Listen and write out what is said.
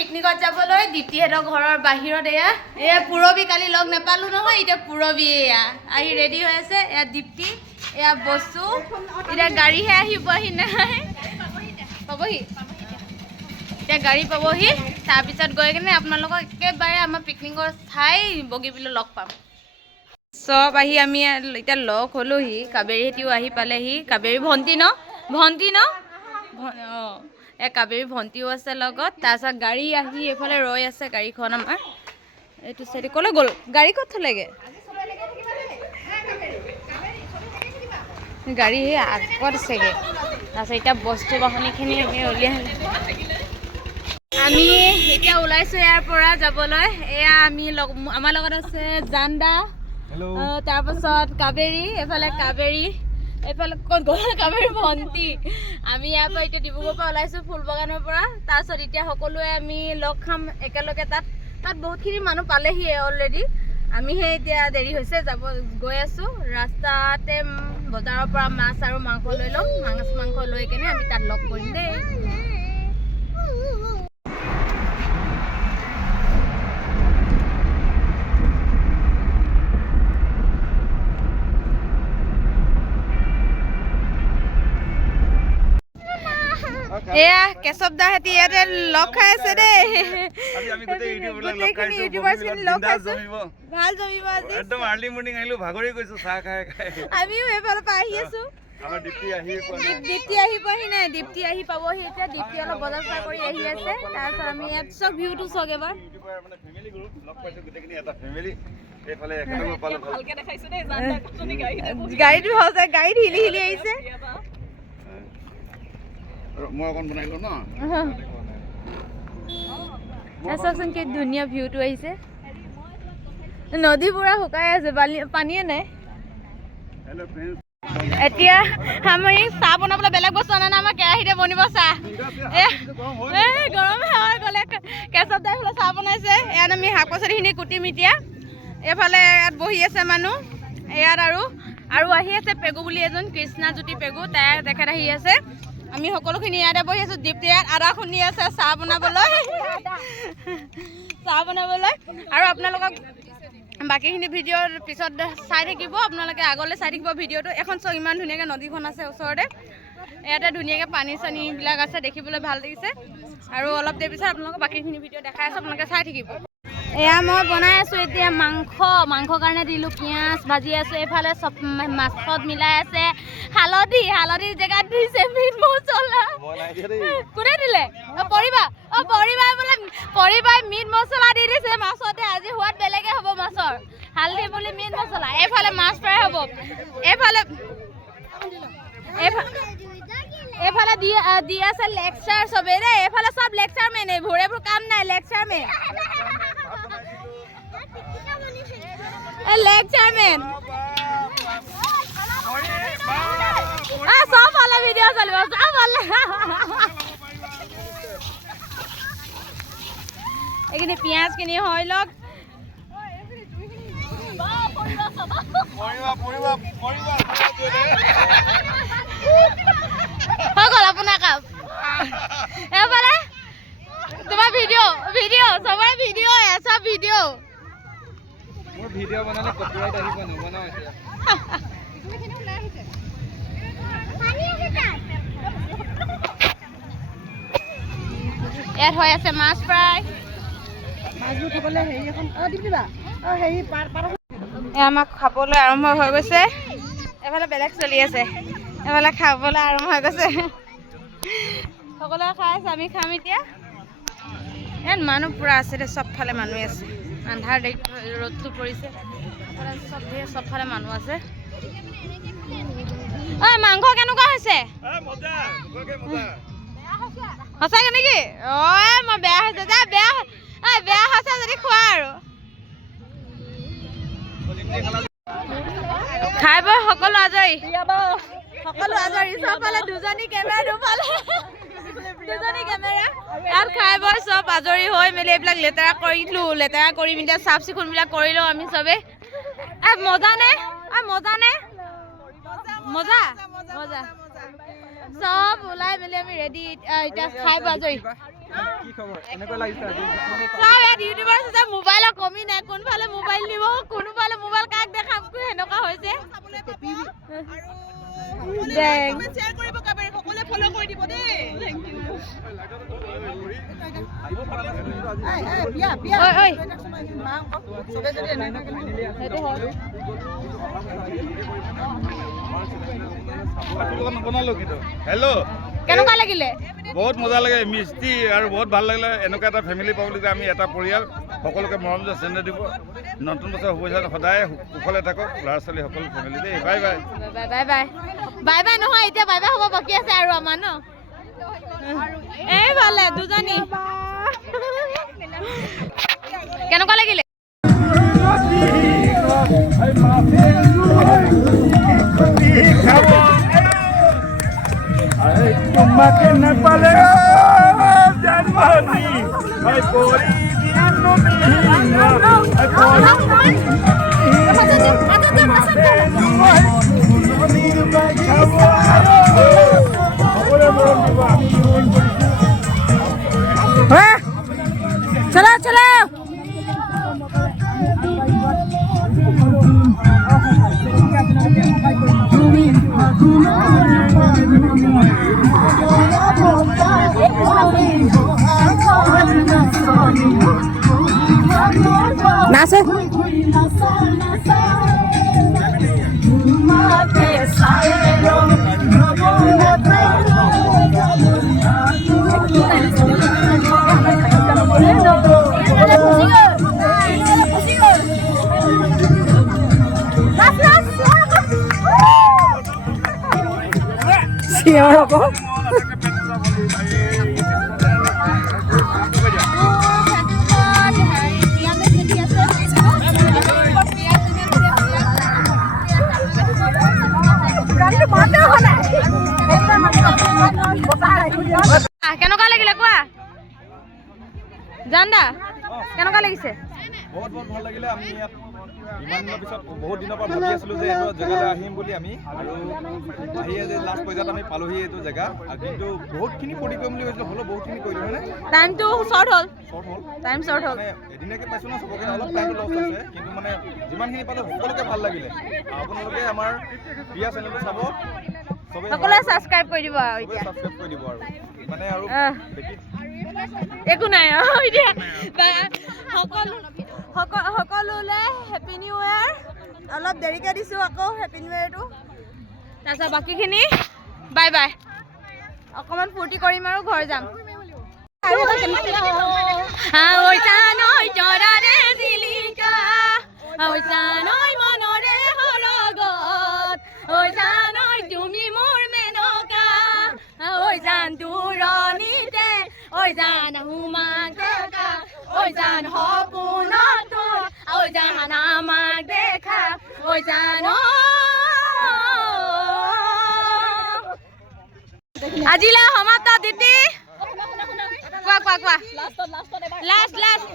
পিকনিকত যাবলৈ দীপ্তিহেঁতৰ ঘৰৰ বাহিৰত এয়া পুৰবী কালি লগ নাপালোঁ নহয় এতিয়া পুৰবী এয়া আহি ৰেডি হৈ আছে এয়া দীপ্তি এয়া বস্তু এতিয়া গাড়ীহে আহিবহি নাই পাবহি এতিয়া গাড়ী পাবহি তাৰপিছত গৈ কিনে আপোনালোকক একেবাৰে আমাৰ পিকনিকৰ ঠাই বগীবিলত লগ পাম চব আহি আমি এতিয়া লগ হ'লোহি কাবেৰীহঁতিও আহি পালেহি কাবেৰী ভণ্টি ন অঁ এই কাবেৰী ভণ্টিও আছে লগত তাৰপিছত গাড়ী আহি এইফালে ৰৈ আছে গাড়ীখন আমাৰ এইটো চাইডে ক'লৈ গ'ল গাড়ী ক'ত থ'লেগৈ গাড়ী সেই আগত আছেগৈ তাৰপিছত এতিয়া বস্তু বাহনিখিনি আমি উলিয়াই আমি এতিয়া ওলাইছোঁ ইয়াৰ পৰা যাবলৈ এয়া আমি আমাৰ লগত আছে জানদা তাৰপাছত কাবেৰী এইফালে ক'ত গ'ল কাবেৰী ভণ্টি আমি ইয়াৰ পৰা এতিয়া ডিব্ৰুগড়ৰ পৰা ওলাইছোঁ ফুলবাগানৰ পৰা তাৰপিছত এতিয়া সকলোৱে আমি লগ খাম একেলগে তাত বহুতখিনি মানুহ পালেহি অলৰেডি আমিহে এতিয়া দেৰি হৈছে গৈ আছোঁ ৰাস্তাতে বজাৰৰ পৰা মাছ আৰু মাংস লৈ ল'ম মাংস লৈ কেনে আমি তাত লগ কৰিম দেই এয়া কেশৱ দাহঁতি ইয়াতে লগ খাই আছে দেই গোটেইখিনি ইউটিউবাৰখিনি লগ খাইছোঁ ভাল জমিব আজি একদম আৰ্লি মৰ্ণিং আহিলোঁ ভাগৰি গৈছোঁ চাহ খাই আমিও এইফালৰ পৰা আহি আছোঁ দীপ্তি আহি পোৱাহি নাই দীপ্তি আহি পাবহি এতিয়া দীপ্তি অলপ বজাৰ চজাৰ কৰি আহি আছে তাৰপিছত আমি ইয়াত চব ভিউটো চাওক এবাৰ গাড়ীটো হৈছে গাড়ীত হিলি আহিছে চাওকচোন কি ধুনীয়া ভিউটো আহিছে নদী পুৰা শুকাই আছে পানীয়ে নাই এতিয়া আমি চাহ বনাবলৈ বেলেগ বস্তু অনা নাই আমাৰ কেৰাহীতে বনিব চাহ গৰমে হয় গ'লে কেশৱ দাই ফালে চাহ বনাইছে ইয়াত আমি শাক পাচলিখিনি কুটিম এতিয়া এইফালে ইয়াত বহি আছে মানুহ ইয়াত আৰু আহি আছে পেগু বুলি এজন কৃষ্ণাজ্যোতি পেগু তেখেত আহি আছে আমি সকলোখিনি ইয়াতে বহি আছোঁ দীপ্তি ইয়াত আদা খুন্দি আছে চাহ বনাবলৈ আৰু আপোনালোকক বাকীখিনি ভিডিঅ'ৰ পিছত চাই থাকিব আপোনালোকে আগলৈ চাই থাকিব ভিডিঅ'টো এখন চাওক ইমান ধুনীয়াকৈ নদীখন আছে ওচৰতে ইয়াতে ধুনীয়াকৈ পানী চানীবিলাক আছে দেখিবলৈ ভাল লাগিছে আৰু অলপ দেৰি পিছত আপোনালোকক বাকীখিনি ভিডিঅ' দেখাই আছোঁ আপোনালোকে চাই থাকিব এয়া মই বনাই আছোঁ এতিয়া মাংসৰ কাৰণে দিলোঁ পিঁয়াজ ভাজি আছোঁ এইফালে চব মাছত মিলাই আছে হালধি জেগাত দিছে মিট মছলা কোনে দিলে পৰিবাই মিট মছলা দি দিছে মাছতে আজি সোৱাদ বেলেগে হ'ব মাছৰ হালধি বুলি মিট মছলা এইফালে মাছ ফ্ৰাই হ'ব এইফালে দি আছে লেকচাৰ চবেই দেই এইফালে চব লেকচাৰ মেন এইবোৰ কাম নাই লেকচাৰ মেন সব ফালে ভিডিঅ' চলিব সব ফালে এইখিনি পিঁয়াজখিনি হৈ লওক হৈ গ'ল আপোনাৰ কাম এইফালে তোমাৰ ভিডিঅ' চবৰে ভিডিঅ' চব ভিডিঅ' বনালে কপিৰাইট আহিব নবনাও এতিয়া ইয়াত হৈ আছে মাছ ফ্ৰাই মাছবোৰ খাবলৈ হেৰি এখন আমাক খাবলৈ আৰম্ভ হৈ গৈছে এফালে বেলেগ চলি আছে এফালে খাবলৈ আৰম্ভ হৈ গৈছে সকলোৱে খাই আছে আমি খাম এতিয়া ইয়াত মানুহ পুৰা আছে দে চবফালে মানুহ আছে আন্ধাৰ ৰ'দটো পৰিছে চবফালে মানুহ আছে মাংস কেনেকুৱা হৈছে সঁচাকে নেকি মই বেয়া হৈছে যা বেয়া হৈছে যদি খোৱা আৰু খাই বৈ সকলো আজৰি চবফালে দুজনী কেমেৰা ইয়াত খাই বৈ চব আজৰি হৈ মেলি এইবিলাক লেতেৰা কৰি মেলি চাফ চিকুণবিলাক কৰিলোঁ আমি চবেই মজা চব ওলাই মেলি আমি ৰেডি এতিয়া খাই বৈ আজৰি ইউটিউবাৰ আছে মোবাইলৰ কমি নাই কোনফালে মোবাইল দিব কোনফালে মোবাইল কাক দেখাম সেনেকুৱা হৈছে শ্বেয়াৰ কৰিব কাবেৰী সকলোৱে ফলো কৰি দিব দেই থ্যাংক ইউ হেল্ল' কেনেকুৱা লাগিলে বহুত মজা লাগে মিষ্টি আৰু বহুত ভাল লাগিলে এনেকুৱা এটা ফেমিলি পাবলৈ আমি এটা পৰিয়াল সকলোকে মৰম যে চেনেল দিব নতুন বছৰ শুভেচ্ছা সদায় কুশলে থাকক ল'ৰা ছোৱালী সকলো ফেমিলি দেই bye bye bye bye bye bye bye নহয় এতিয়া বাই বাই হ'ব বাকী আছে আৰু আমাৰ ন এই ভালে দুজনী কেনেকুৱা লাগিলে তোমাকে নেপালে জানমানি আই পৰি দিনো চলো চলো নাচে চিঞৰ আকৌ কেনেকুৱা লাগিলে কোৱা জানদা কেনেকুৱা লাগিছে বহুত বহুত ভাল লাগিলে আমি ইয়াত ইমান দিনৰ পিছত বহুত দিনৰ পৰা ভাবি আছিলোঁ যে এইটো জেগালৈ আহিম বুলি আমি আৰু আহিয়ে যে লাষ্ট পৰ্যায়ত আমি পালোহি এইটো জেগা আৰু কিন্তু বহুতখিনি ফূৰ্তি কৰিম বুলি ভাবিছিলোঁ হ'লেও বহুতখিনি কৰিলোঁ হয়নে টাইমটো শ্বৰ্ট হ'ল টাইম শ্বৰ্ট হ'ল মানে এদিনকে পাইছোঁ ন চবকে অলপ টাইমটো লছ হৈছে কিন্তু মানে যিমানখিনি পালোঁ সকলোকে ভাল লাগিলে আপোনালোকে আমাৰ প্ৰিয়া চেনেলটো চাব সকলোৱে ছাবস্ক্ৰাইব কৰি দিব আৰু এতিয়া ছাবস্ক্ৰাইব কৰি দিব আৰু মানে আৰু একো নাই এতিয়া সকলোলৈ হেপী নিউ ইয়েৰ অলপ দেৰিকৈ দিছোঁ আকৌ হেপী নিউ ইয়েৰটো তাৰপিছত বাকীখিনি বাই বাই অকণমান ফূৰ্তি কৰিম আৰু ঘৰ যাম তুমি মোৰ মেনকা ঐ জান দূৰণিতে ঐ জান হুমাক দেখা ঐ জান সপোনত ঐ জান আমাক দেখা ঐ জান আজিলৈ সমাপ্ত দিদি কোৱা কোৱা কোৱা লাষ্ট লাষ্ট